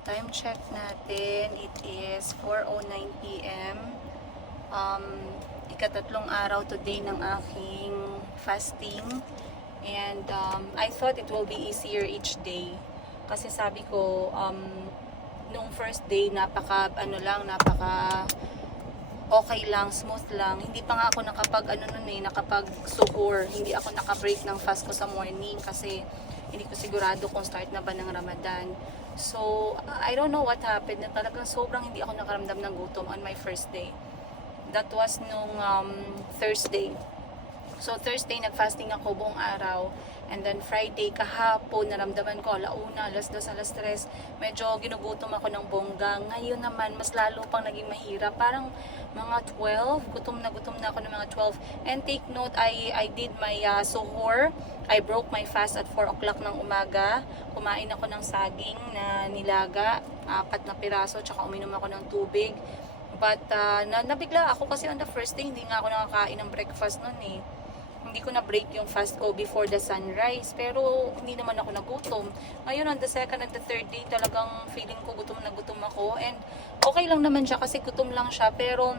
Time check natin, it is 4:09 p.m. Ikatatlong araw today ng aking fasting. And I thought it will be easier each day. Kasi sabi ko, nung first day, napaka okay lang, smooth lang. Hindi pa nga ako nakapag suhoor. Hindi ako nakabreak ng fast ko sa morning kasi hindi ko sigurado kung start na ba ng Ramadan. So, I don't know what happened. Na talagang sobrang hindi ako nakaramdam ng gutom on my first day. That was nung Thursday. So, Thursday, nag-fasting ako buong araw. And then, Friday, kahapon, naramdaman ko, 1:00, 2:00, 3:00, medyo ginugutom ako ng bongga. Ngayon naman, mas lalo pang naging mahirap. Parang mga 12, gutom na ako ng mga 12. And take note, I did my suhoor. I broke my fast at 4 o'clock ng umaga. Kumain ako ng saging na nilaga, 4 na piraso, tsaka uminom ako ng tubig. But, nabigla ako kasi on the first day, hindi nga ako nakakain ng breakfast nun eh. Hindi ko na break yung fast ko before the sunrise. Pero hindi naman ako nagutom. Ngayon on the second and the third day talagang feeling ko gutom na gutom ako. And okay lang naman siya kasi gutom lang siya. Pero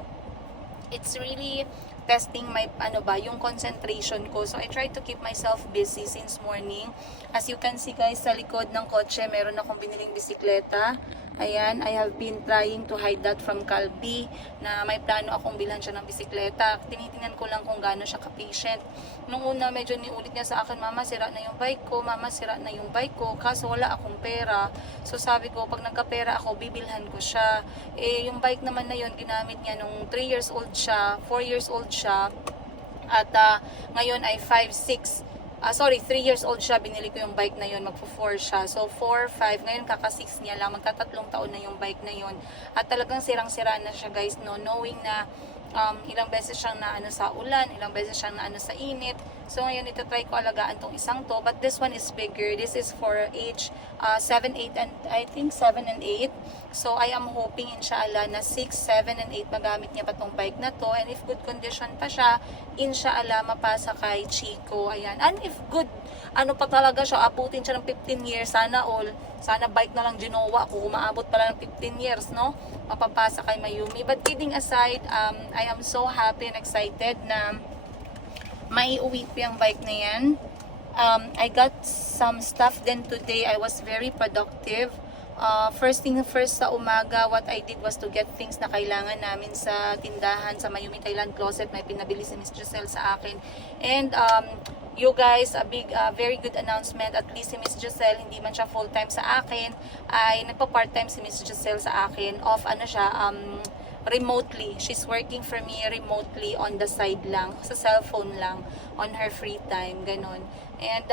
it's really testing my yung concentration ko. So I try to keep myself busy since morning. As you can see guys, sa likod ng kotse meron akong biniling bisikleta. Ayan, I have been trying to hide that from Calbi na may plano akong bilhan siya ng bisikleta. Tinitingnan ko lang kung gaano siya ka-patient. Nung una medyo niulit niya sa akin, "Mama, sira na yung bike ko. Mama, sira na yung bike ko." Kaso wala akong pera. So sabi ko, pag nagkapera ako, bibilhan ko siya. Eh, yung bike naman na yun, ginamit niya nung 3 years old siya, 4 years old siya. At ngayon ay 3 years old siya, binili ko yung bike na yun, magpo-4 siya. So 4, 5, ngayon kaka-6 niya lang, magka-3 taon na yung bike na yun. At talagang sirang-sira na siya guys, no, knowing na ilang beses siyang naano sa ulan, ilang beses siyang naano sa init. So ngayon itatry ko alagaan tong isang to, but this one is bigger. This is for age 7, 8, and I think 7 and 8. So I am hoping inshallah na 6, 7, and 8 magamit niya pa tong bike na to. And if good condition pa siya, inshallah mapasa kay Chico. Ayan. And if good, pa talaga siya, abutin siya ng 15 years. Sana all. Sana bike na lang ginawa ko. Umaabot pala ng 15 years, no? Mapapasa kay Mayumi. But kidding aside, I am so happy and excited na maiuwi ko yung bike na yan. I got some stuff then today. I was very productive. First thing first sa umaga, what I did was to get things na kailangan namin sa tindahan, sa Mayumi Thailand Closet. May pinabili si Miss Giselle sa akin. And you guys, a very good announcement. At least si Miss Giselle, hindi man siya full-time sa akin, ay nagpa-part-time si Miss Giselle sa akin. Remotely. She's working for me remotely on the side lang, sa cellphone lang, on her free time, ganon. And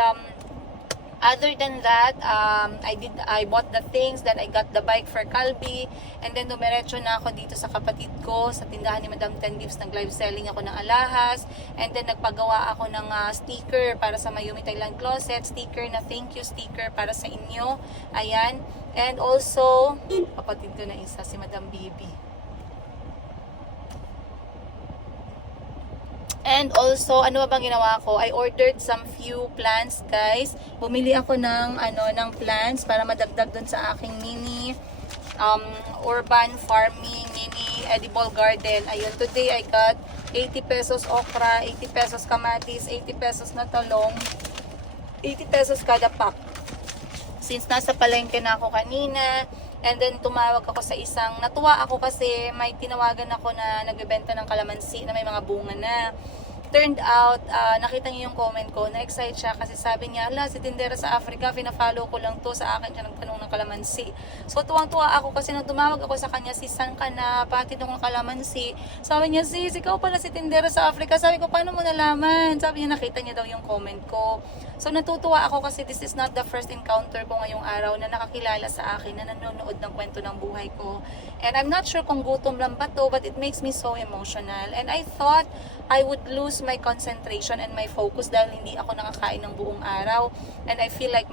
other than that, I bought the things, then I got the bike for Calbi, and then dumiretso na ako dito sa kapatid ko, sa tindahan ni Madam Ten Lives, nag-live selling ako ng alahas, and then nagpagawa ako ng sticker para sa Mayumi Thailand Closet, sticker na thank you sticker para sa inyo, ayan, and also, kapatid ko na isa, si Madam Bibi. And also, ano ba bang ginawa ko? I ordered some few plants, guys. Bumili ako ng plants para madagdag dun sa aking mini urban farming, mini edible garden. Ayun, today I got 80 pesos okra, 80 pesos kamatis, 80 pesos na talong, 80 pesos kada pack. Since nasa palengke na ako kanina, and then tumawag ako sa natuwa ako kasi may tinawagan ako na nagbebenta ng kalamansi na may mga bunga na. Turned out, nakita niyo yung comment ko, na-excite siya kasi sabi niya, si tindera sa Africa, pina-follow ko lang to, sa akin siya nagtanong ng kalamansi. So tuwang-tuwa ako kasi nung tumawag ako sa kanya, saan ka na, patid ng kalamansi. Sabi niya, sis, ikaw pala si tindera sa Africa. Sabi ko, paano mo nalaman? Sabi niya, nakita niya daw yung comment ko. So natutuwa ako kasi this is not the first encounter ko ngayong araw na nakakilala sa akin, na nanonood ng kwento ng buhay ko. And I'm not sure kung gutom lang ba to, but it makes me so emotional. And I thought I would lose my concentration and my focus dahil hindi ako nakakain ng buong araw. And I feel like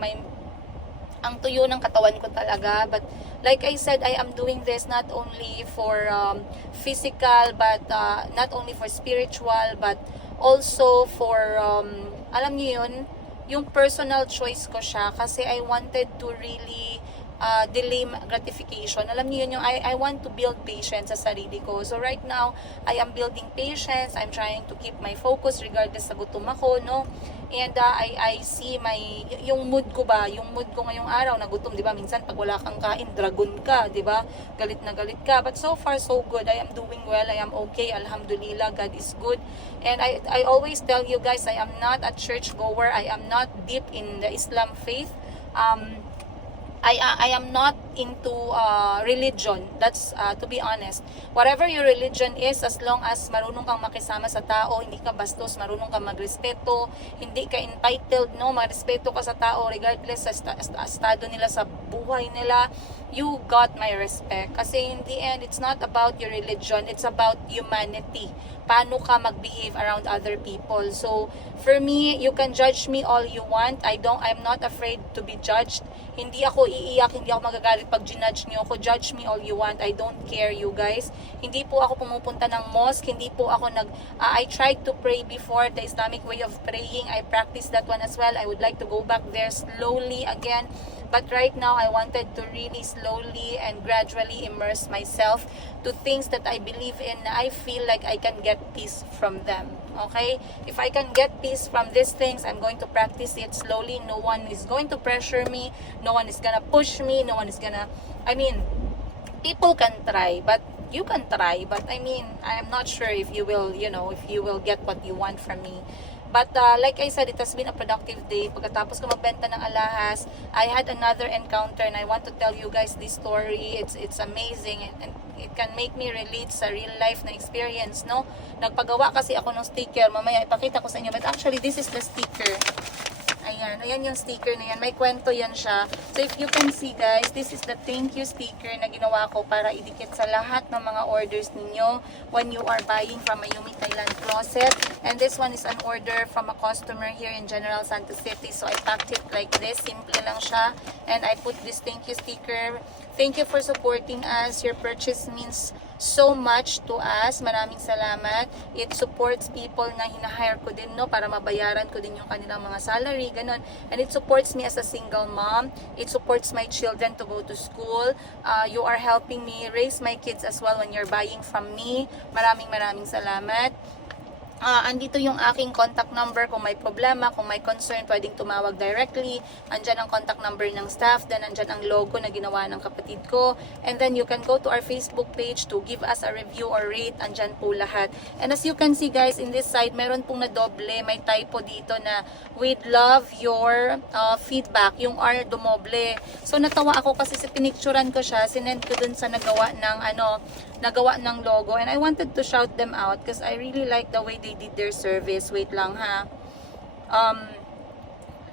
ang tuyo ng katawan ko talaga. But like I said, I am doing this not only for physical, but not only for spiritual, but also for, alam niyo yun, yung personal choice ko siya kasi I wanted to really delay gratification. Alam niyo yun yung I want to build patience sa sarili ko. So right now, I am building patience. I'm trying to keep my focus regardless sa gutom ako, no? And I see yung mood ko ba, yung mood ko ngayong araw, nagutom, di ba? Minsan pag wala kang kain, dragon ka, di ba? Galit na galit ka. But so far, so good. I am doing well. I am okay. Alhamdulillah, God is good. And I always tell you guys, I am not a church goer. I am not deep in the Islam faith. I am not into religion. That's to be honest. Whatever your religion is, as long as marunong kang makisama sa tao, hindi ka bastos, marunong kang magrespeto, hindi ka entitled, no, magrespeto ka sa tao regardless sa estado nila sa buhay nila, you got my respect. Kasi in the end, it's not about your religion, it's about humanity. Paano ka mag-behave around other people. So, for me, you can judge me all you want. I'm not afraid to be judged. Hindi ako iiyak, hindi ako magagalit pag ginudge niyo ako. Judge me all you want. I don't care, you guys. Hindi po ako pumupunta ng mosque. Hindi po ako I tried to pray before, the Islamic way of praying. I practiced that one as well. I would like to go back there slowly again. But right now, I wanted to really slowly and gradually immerse myself to things that I believe in. I feel like I can get peace from them. Okay? If I can get peace from these things, I'm going to practice it slowly. No one is going to pressure me. No one is gonna push me. No one is gonna... people can try, but you can try. But I am not sure if you will, if you will get what you want from me. But like I said, it has been a productive day. Pagkatapos ko magbenta ng alahas, I had another encounter and I want to tell you guys this story. It's amazing and it can make me relate sa real life na experience, no? Nagpagawa kasi ako ng sticker. Mamaya ipakita ko sa inyo. But actually, this is the sticker. Ayan yung sticker na yan. May kwento yan siya. So if you can see guys, this is the thank you sticker na ginawa ko para idikit sa lahat ng mga orders ninyo when you are buying from Mayumi Thailand Closet. And this one is an order from a customer here in General Santos City. So I packed it like this. Simple lang siya. And I put this thank you sticker. Thank you for supporting us. Your purchase means so much to us. Maraming salamat. It supports people na hinahire ko din, no, para mabayaran ko din yung kanilang mga salary, ganun. And it supports me as a single mom. It supports my children to go to school. You are helping me raise my kids as well when you're buying from me. Maraming salamat. Andito yung aking contact number kung may problema, kung may concern, pwedeng tumawag directly. Andyan ang contact number ng staff, then andyan ang logo na ginawa ng kapatid ko. And then you can go to our Facebook page to give us a review or rate. Andyan po lahat. And as you can see guys, in this side, meron pong na doble, may typo dito na we'd love your feedback. Yung R dumoble. So natawa ako kasi sa pinicturan ko siya, sinend ko dun sa nagawa ng logo, and I wanted to shout them out because I really like the way they did their service. Wait lang ha.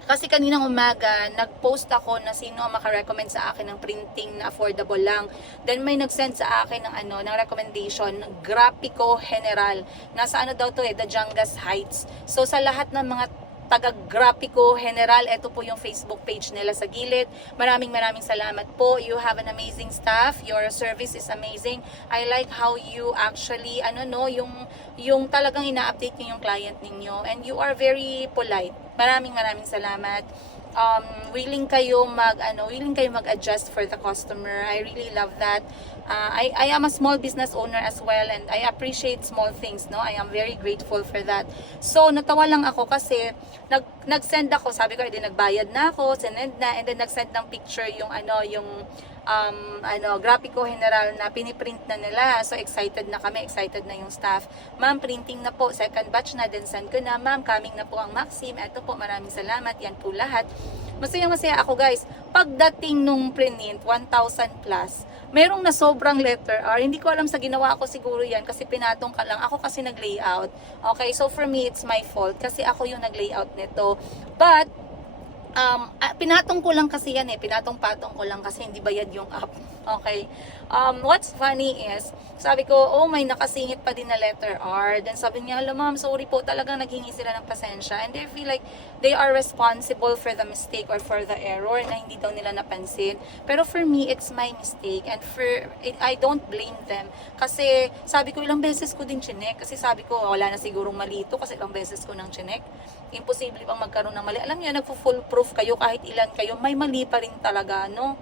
Kasi kaninang umaga, nag-post ako na sino ang makarecommend sa akin ng printing na affordable lang. Then may nag-send sa akin ng recommendation, Grapico General. Nasa daw to the Jangas Heights. So sa lahat ng mga taga-Grapico General, ito po yung Facebook page nila sa gilid. Maraming salamat po. You have an amazing staff. Your service is amazing. I like how you actually, yung talagang ina-update niyo yung client ninyo. And you are very polite. Maraming salamat. Willing kayo mag-adjust for the customer. I really love that. I am a small business owner as well, and I appreciate small things, no? I am very grateful for that. So natawa lang ako kasi nag-send ako, sabi ko, nagbayad na ako, sinend na, and then nag-send ng picture yung Grapico General na piniprint na nila. So excited na kami, excited na yung staff. Ma'am, printing na po, second batch na, then send ko na. Ma'am, coming na po ang Maxim. Ito po, maraming salamat. Yan po lahat. Masaya ako guys. Pagdating nung print 1,000 plus, merong na sobrang letter R. Hindi ko alam sa ginawa ko siguro yan kasi pinatong ka lang. Ako kasi nag-layout. Okay, so for me, it's my fault kasi ako yung nag-layout nito. But, pinatong ko lang kasi yan pinatong-patong ko lang kasi hindi bayad yung app. Okay. What's funny is, sabi ko, oh, may nakasingit pa din na letter R. Then sabi niya, alam ma'am, sorry po, talagang naghingi sila ng pasensya. And they feel like they are responsible for the mistake or for the error na hindi daw nila napansin. Pero for me, it's my mistake. And I don't blame them. Kasi sabi ko, ilang beses ko din chinek. Kasi sabi ko, wala na sigurong mali ito kasi ilang beses ko nang chinek. Imposible pang magkaroon ng mali. Alam niyo, nagpo-full proof kayo kahit ilan kayo, may mali pa rin talaga, no?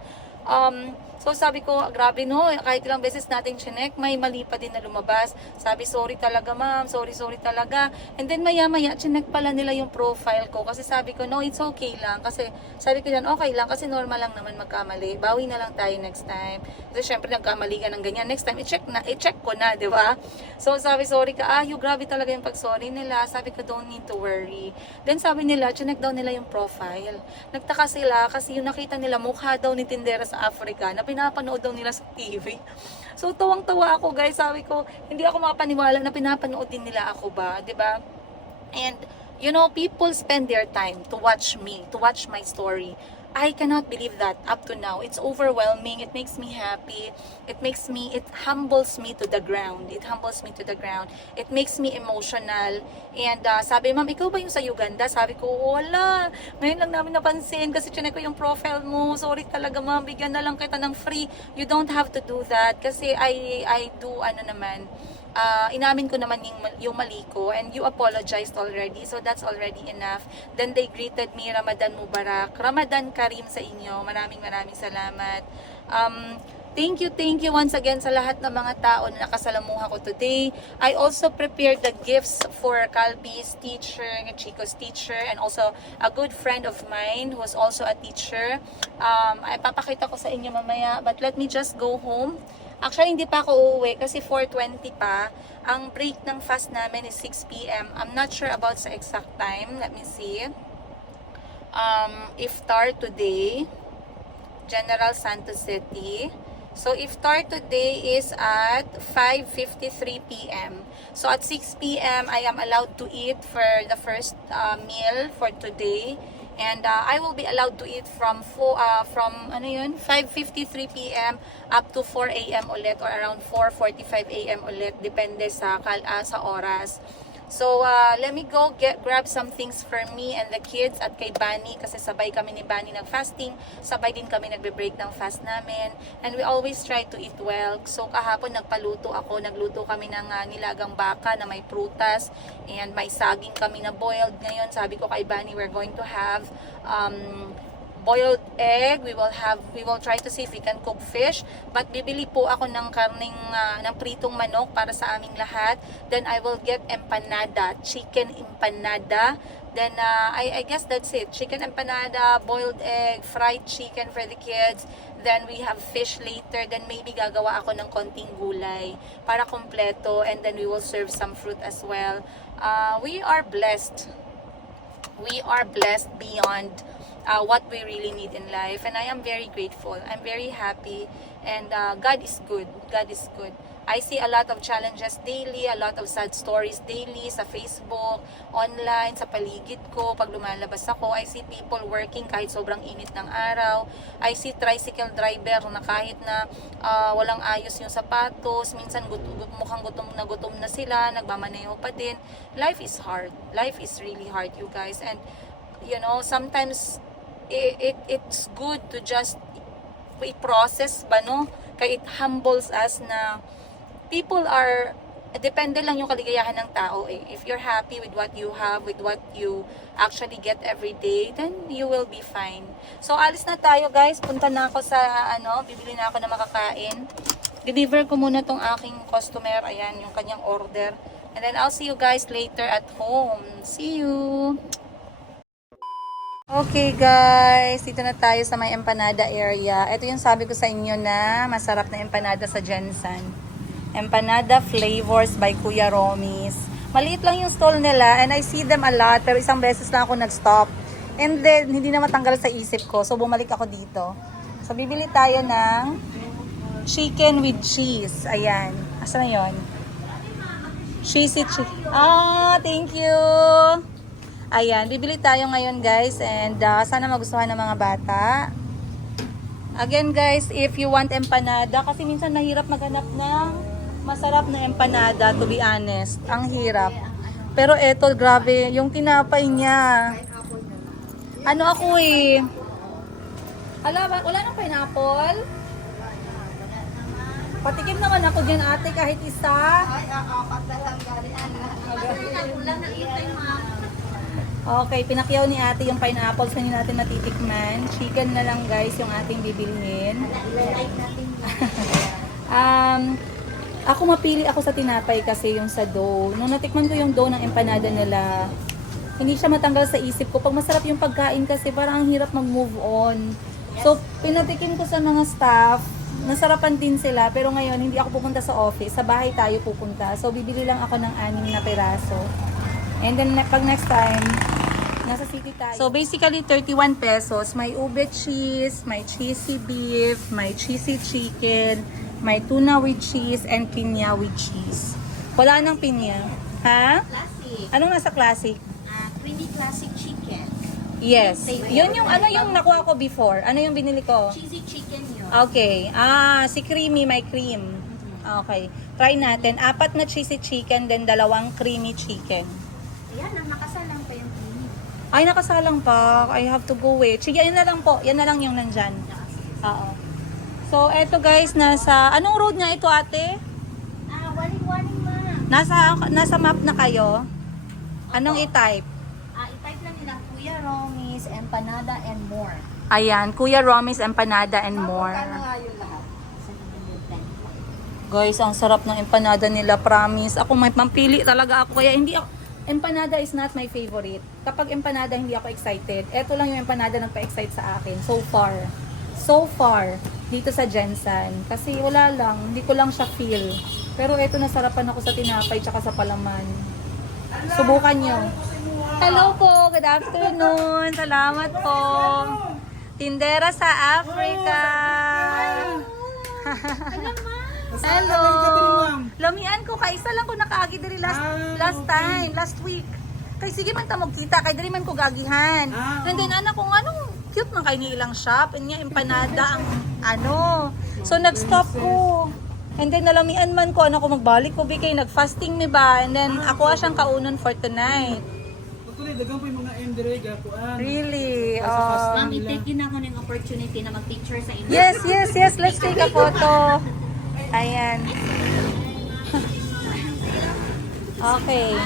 So sabi ko, grabe no, kahit ilang beses natin chinek, may mali pa din na lumabas. Sabi, sorry talaga ma'am, sorry talaga. And then maya-maya, chinek pala nila yung profile ko. Kasi sabi ko, no, it's okay lang. Kasi sabi ko yan, okay lang. Kasi normal lang naman magkamali. Bawi na lang tayo next time. Kasi syempre nagkamali ka ng ganyan. Next time, i-check ko na, di ba? So sabi, sorry ka, grabe talaga yung pag-sorry nila. Sabi ko, don't need to worry. Then sabi nila, chinek daw nila yung profile. Nagtaka sila kasi yung nakita nila, mukha daw ni Tindera sa Africa na pinapanood daw nila sa TV. So, tuwang-tawa ako, guys. Sabi ko, hindi ako makapaniwala na pinapanood din nila ako ba, 'di ba? And, you know, people spend their time to watch me, to watch my story. I cannot believe that up to now. It's overwhelming. It makes me happy. It humbles me to the ground. It humbles me to the ground. It makes me emotional. And sabi, ma'am, ikaw ba yung sa Uganda? Sabi ko, wala. Ngayon lang namin napansin kasi chinek ko yung profile mo. Sorry talaga, ma'am. Bigyan na lang kita ng free. You don't have to do that. Kasi I do, inamin ko naman yung mali ko and you apologized already, so that's already enough. Then they greeted me, Ramadan Mubarak, Ramadan Karim sa inyo. Maraming salamat. Thank you once again sa lahat ng mga tao na nakasalamuha ko today. I also prepared the gifts for Calby's teacher, Chico's teacher, and also a good friend of mine who was also a teacher. Ay papakita ko sa inyo mamaya, but let me just go home. Actually, hindi pa ako uuwi kasi 4:20 pa. Ang break ng fast namin is 6 p.m. I'm not sure about sa exact time. Let me see. Iftar today, General Santos City. So, iftar today is at 5:53 p.m. So, at 6 p.m., I am allowed to eat for the first meal for today. And I will be allowed to eat from 5:53 p.m. up to 4 a.m. ulit or around 4:45 a.m. ulit depende sa oras. So let me go grab some things for me and the kids at kay Bani kasi sabay kami ni Bani nag-fasting, sabay din kami nagbe-break ng fast namin, and we always try to eat well. So kahapon nagluto kami ng nilagang baka na may prutas and may saging kami na boiled. Ngayon sabi ko kay Bani, we're going to have boiled egg. We will try to see if we can cook fish. But bibili po ako ng ng pritong manok para sa aming lahat. Then I will get empanada, chicken empanada. Then I guess that's it. Chicken empanada, boiled egg, fried chicken for the kids. Then we have fish later. Then maybe gagawa ako ng konting gulay para kompleto. And then we will serve some fruit as well. We are blessed. We are blessed beyond what we really need in life, and I am very grateful. I'm very happy, and God is good. God is good. I see a lot of challenges daily, a lot of sad stories daily sa Facebook, online, sa paligid ko. Pag lumalabas ako, I see people working kahit sobrang init ng araw. I see tricycle driver na kahit na walang ayos yung sapatos, minsan mukhang gutom na sila, nagmamaneho pa din. Life is hard. Life is really hard, you guys. And you know, sometimes it's good to just i-process ba, no? Kaya it humbles us na people are, depende lang yung kaligayahan ng tao eh. If you're happy with what you have, with what you actually get every day, then you will be fine. So, alis na tayo guys. Punta na ako sa, bibili na ako na makakain. Deliver ko muna tong aking customer. Ayan, yung kanyang order. And then, I'll see you guys later at home. See you! Okay guys, dito na tayo sa may empanada area. Ito yung sabi ko sa inyo na masarap na empanada sa Jensen. Empanada Flavors by Kuya Romis. Maliit lang yung stall nila and I see them a lot pero isang beses lang ako nag-stop. And then, hindi na matanggal sa isip ko. So, bumalik ako dito. So, bibili tayo ng chicken with cheese. Ayan. Asa na yun? Cheesy cheese. Thank you! Ayan, bibili tayo ngayon guys and sana magustuhan ng mga bata. Again guys, if you want empanada, kasi minsan nahirap maghanap ng masarap na empanada, to be honest. Ang hirap. Pero eto, grabe, yung tinapay niya. Ano ako eh. Wala nang pineapple? Patikim naman ako dyan ate kahit isa. Ay, apat na lang galing. Wala na itay, ma'am. Okay, pinakyaw ni ate yung pineapple sa hindi natin natitikman. Chicken na lang guys yung ating bibilhin. Ilalike natin yun. Ako mapili ako sa tinapay kasi yung sa dough. Nung natikman ko yung dough ng empanada nila, hindi siya matanggal sa isip ko. Pag masarap yung pagkain kasi parang ang hirap mag-move on. So, pinatikim ko sa mga staff. Nasarapan din sila. Pero ngayon, hindi ako pupunta sa office. Sa bahay tayo pupunta. So, bibili lang ako ng 6 na peraso. And then, pag next time, nasa city tayo. So, basically, 31 pesos. May ube cheese, may cheesy beef, may cheesy chicken, may tuna with cheese, and pinya with cheese. Wala nang pinya. Ha? Classic. Anong nasa classic? Creamy classic chicken. Yes. Yun yung ano yung nakuha ko before. Ano yung binili ko? Cheesy chicken yun. Okay. Si creamy, may cream. Okay. Try natin. 4 na cheesy chicken, then 2 creamy chicken. Ayan, nakasalang pa yung creamy. Ay, nakasalang pa. I have to go with. Sige, yan na lang po. Yan na lang yung nandyan. Oo. So, eto guys, anong road nga ito ate? Waling-waling ma. Nasa map na kayo? Anong i-type? I-type lang nila Kuya Romis, empanada, and more. Ayan, Kuya Romis, empanada, and more. nga yun lahat? 725. Guys, ang sarap ng empanada nila, promise. Ako may pampili talaga ako. Kaya hindi ako, empanada is not my favorite. Kapag empanada, hindi ako excited. Ito lang yung empanada nang pa-excite sa akin. So far, dito sa Jensen. Kasi wala lang, hindi ko lang siya feel. Pero ito, nasarapan ako sa tinapay tsaka sa palaman. Subukan nyo. Hello po, good afternoon. Salamat po. Tindera sa Africa. Hello. Lamian ko, kaisa lang ko nakaagi diri last week. Kay sige man ta magkita, kay diri man ko gagihan. And then anak ko anong cute man kay ni ilang shop, and nga empanada ang ano. So nag-stop ko. And then nalamian man ko, anak ko magbalik ko bigay nag-fasting mi ba, and then ako siyang kaunon for tonight. Dagang po yung mga endrega kuan. Really? Ma'am, i-take na ako ng opportunity na mag-picture sa inyo. Yes. Let's take a photo. Ayan. Okay.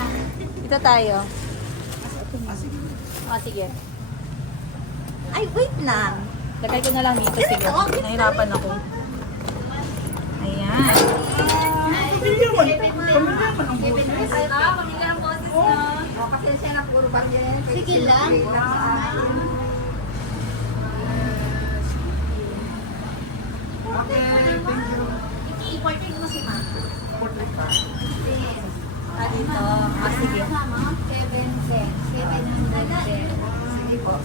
Ito tayo. Sige. Ay, wait lang. Lagay ko na lang dito. Sige. Nahirapan ako. Ayan. Pamilya man. Pamilya man ang buhay. Pamilya ang boses na. Kasi siya na puro bargen. Sige lang. Okay, thank you. I-portrait mo si Ma. Dito. Sige. 700. Sige po.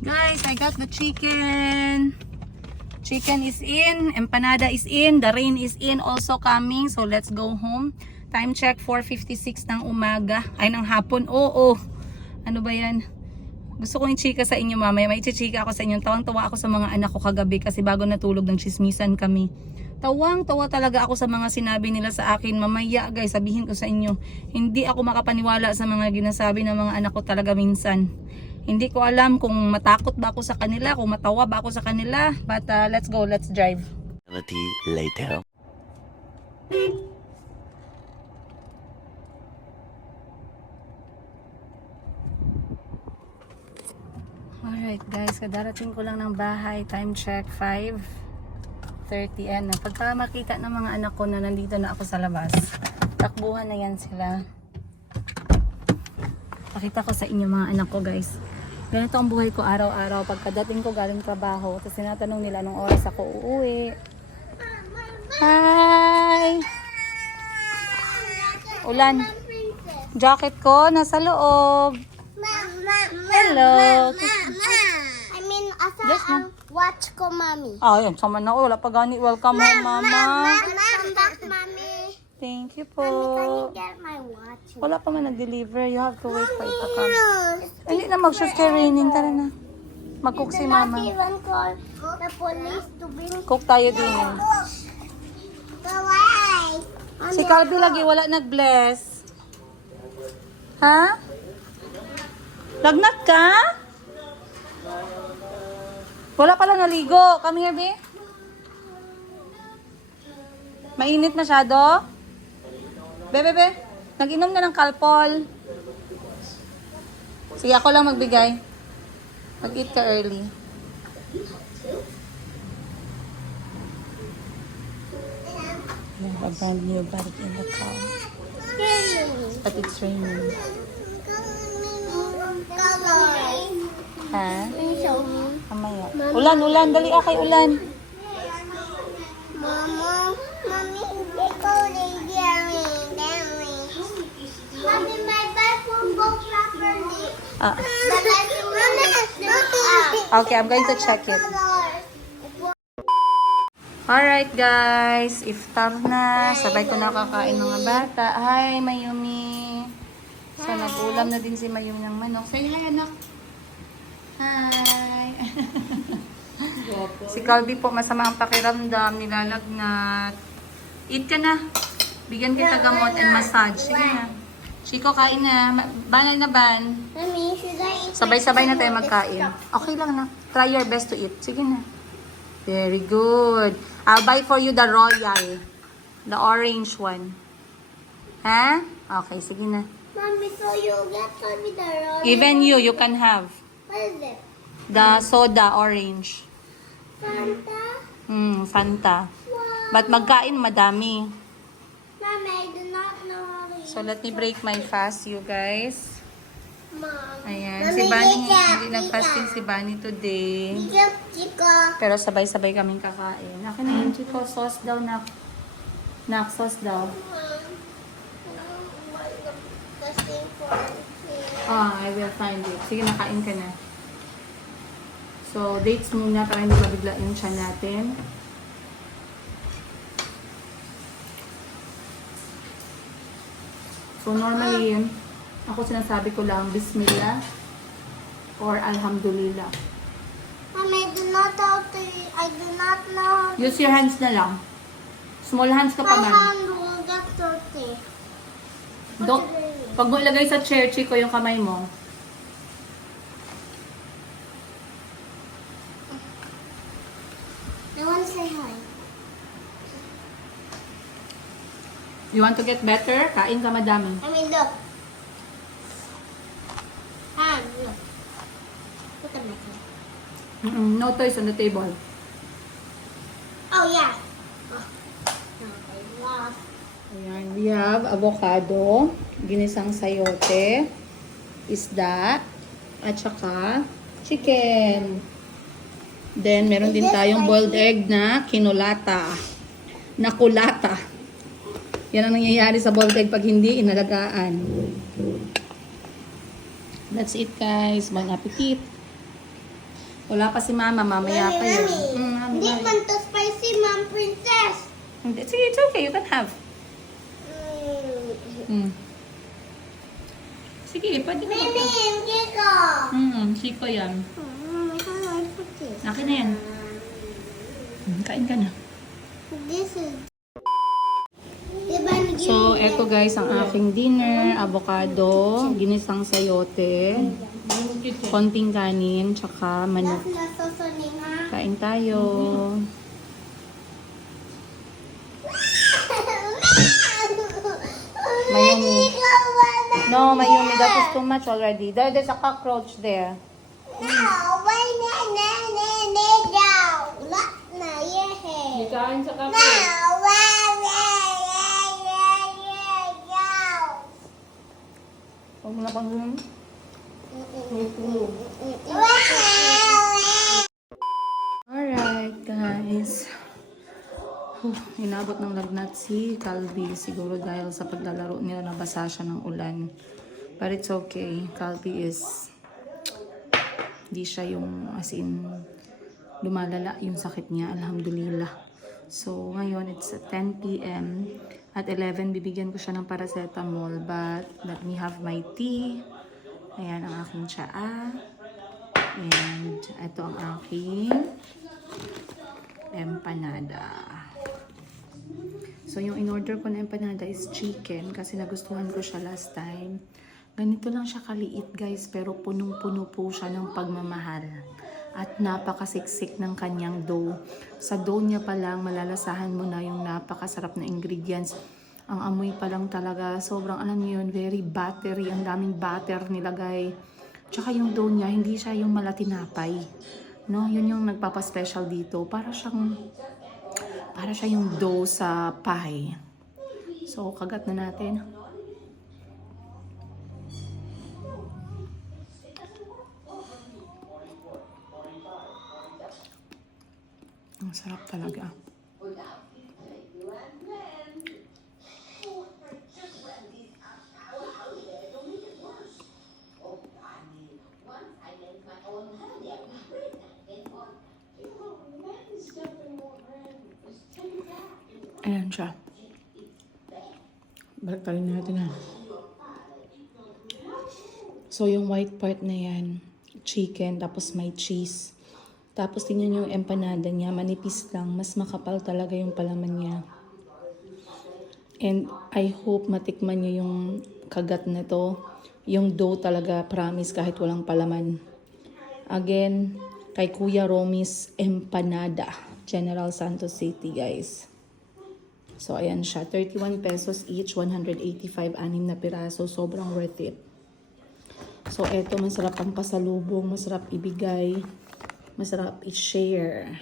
Guys, I got the chicken. Chicken is in. Empanada is in. The rain is in. Also coming. So, let's go home. Time check, 4:56 ng umaga. Ay, ng hapon. Oo. Ano ba yan? Gusto kong i-chika sa inyo mamaya. May i-chika ako sa inyo. Tawang-tawa ako sa mga anak ko kagabi kasi bago natulog ng chismisan kami. Tawang-tawa talaga ako sa mga sinabi nila sa akin. Mamaya guys, sabihin ko sa inyo. Hindi ako makapaniwala sa mga ginasabi ng mga anak ko talaga minsan. Hindi ko alam kung matakot ba ako sa kanila, kung matawa ba ako sa kanila. But let's go, let's drive. Later. Alright guys, kadarating ko lang ng bahay. Time check, 5:30. Ano, pagka makita ng mga anak ko na nandito na ako sa labas, takbuhan na yan sila. Pakita ko sa inyo mga anak ko guys. Ganito ang buhay ko araw-araw. Pagkadating ko galing trabaho, tapos tinatanong nila anong oras ako uuwi. Hi! Ulan. Jacket ko nasa loob. Hello. I mean, asa Yes, ma'am. ang watch ko, Mommy. Ayun, sama na wala pa gani. Welcome home, mama. Welcome back, Mommy. Thank you Can you po. get my watch? Wala pa man nag-deliver. You have to wait for it to come. Hindi na mag-shoes kay raining. Tara na. Mag-cook si mama. Even call the police to bring Cook tayo din eh. the way. Si Calby lagi wala nag-bless. Ha? Lagnat ka? Wala pala naligo. Come here, be. Mainit masyado? Be. Nag-inom na ng Calpol. Sige, ako lang magbigay. Mag-eat ka early. We have a brand new bike in the car. But it's raining. Ha? Mamaya. Ulan, ulan. Dali kay ulan. Mama, mommy, hindi ko Mommy, my bike won't go properly. Ah. The bike will Okay, I'm going to check it. Alright guys, iftar na. Sabay ko nakakain mga bata. Hi, Mayumi. So, nag-ulam na din si Mayumi ng manok. Say hi, anak. Hi. Si Calby po, masama ang pakiramdam, nilalagnat. Eat ka na. Bigyan kita gamot and massage. Sige na. Chico, kain na. Banal na ban. Mommy, should I eat Sabay-sabay na tayo magkain. Okay lang na. Try your best to eat. Sige na. Very good. I'll buy for you the royal. The orange one. Ha? Okay, sige na. Mommy, so you get for me the roll? Even you can have. What is it? The soda orange. Fanta? Fanta. Wow. But magkain madami. Mommy, I do not know how to eat. So let me break my fast, you guys. Mom. Ayan. Mommy, Si Bunny, Chica, hindi nag-fasting si Bunny today. Chica. Pero sabay-sabay kaming kakain. Akin na yun, Chico. Sauce daw, nak. Nak, sauce daw. I will find it. Sige, nakain ka na. So, dates muna para hindi mabigla yung tiyan natin. So, normally, ako sinasabi ko lang, Bismillah or Alhamdulillah. Mom, I do not know. Use your hands na lang. Small hands ka My pa man. hand will get dirty. Pag mo ilagay sa chair, Chico, yung kamay mo. I want to say hi. You want to get better? Kain ka madami. I mean, look. Hand, look. Look at my hand. No toys on the table. Oh, yeah. Oh. Okay, lost. Ayan, we have avocado, ginisang sayote, isda, at saka chicken. Then, meron din tayong boiled egg na kinulata. Nakulata. Yan ang nangyayari sa boiled egg pag hindi inalagaan. That's it, guys. Bon appetit. Wala pa si Mama. Mamaya pa yun. Mami, Hindi mami. man to spicy, Mom Princess. Hindi. Sige, it's okay. You can have. Sige, pwede ka Mimi, mag- hindi ko. Chico yan. How do I put this? Akin na yan. Kain ka na. This is... Diba, So, eto guys, ang aking dinner. Avocado, ginisang sayote, konting kanin, tsaka manok. nasasanin, ha? Kain tayo. Mayumi. No, Mayumi, that is too much already. There's a cockroach there. Kain sa kape. Huwag mo na pang Alright, guys. Inabot ng lagnat si Calby. Siguro dahil sa paglalaro nila nabasa siya ng ulan. But it's okay. Calby is di siya yung as in lumalala yung sakit niya. Alhamdulillah. So, ngayon it's 10 p.m. At 11, bibigyan ko siya ng paracetamol. But, let me have my tea. Ayan ang aking tsaa. And, ito ang aking empanada. So, yung in-order ko na empanada is chicken. Kasi nagustuhan ko siya last time. Ganito lang siya kaliit, guys. Pero punong-puno po siya ng pagmamahal. At napakasiksik ng kanyang dough. Sa dough niya pa lang, malalasahan mo na yung napakasarap na ingredients. Ang amoy pa lang talaga, sobrang alam niyo yun, very battery, ang daming batter nilagay. Tsaka yung dough niya, hindi siya yung malatinapay. No, yun yung nagpapa-special dito. Para siya yung dough sa pie. So, kagat na natin. Ang sarap talaga. Ayan siya. Balik tayo natin ha. So, yung white part na yan, chicken, tapos may cheese. Tapos, tingnan yung empanada niya, manipis lang. Mas makapal talaga yung palaman niya. And I hope matikman niyo yung kagat na to. Yung dough talaga, promise, kahit walang palaman. Again, kay Kuya Romy's Empanada, General Santos City, guys. So, ayan siya. 31 pesos each, 185, 6 na piraso. Sobrang worth it. So, eto, masarap ang pasalubong, masarap ibigay, masarap i-share.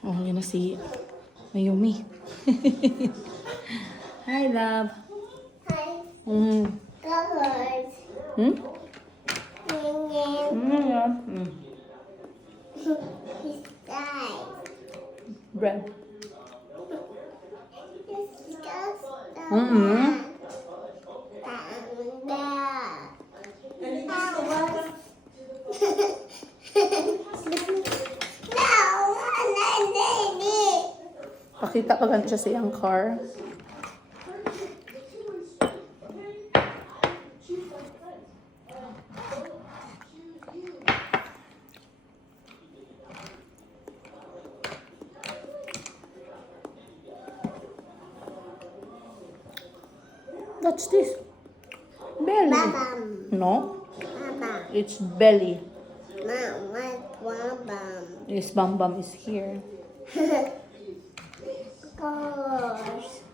Oh, yun na si Mayumi. Hi, love. Hi. Colors. Hmm? Ringing. Yeah. His eyes. Bread. His just Mm-hmm. Pakita pa ganito siya sa iyang car. What's this? Belly. Bam. No, Bam. it's belly. Mom, what bam? This bam bam is here. Colors.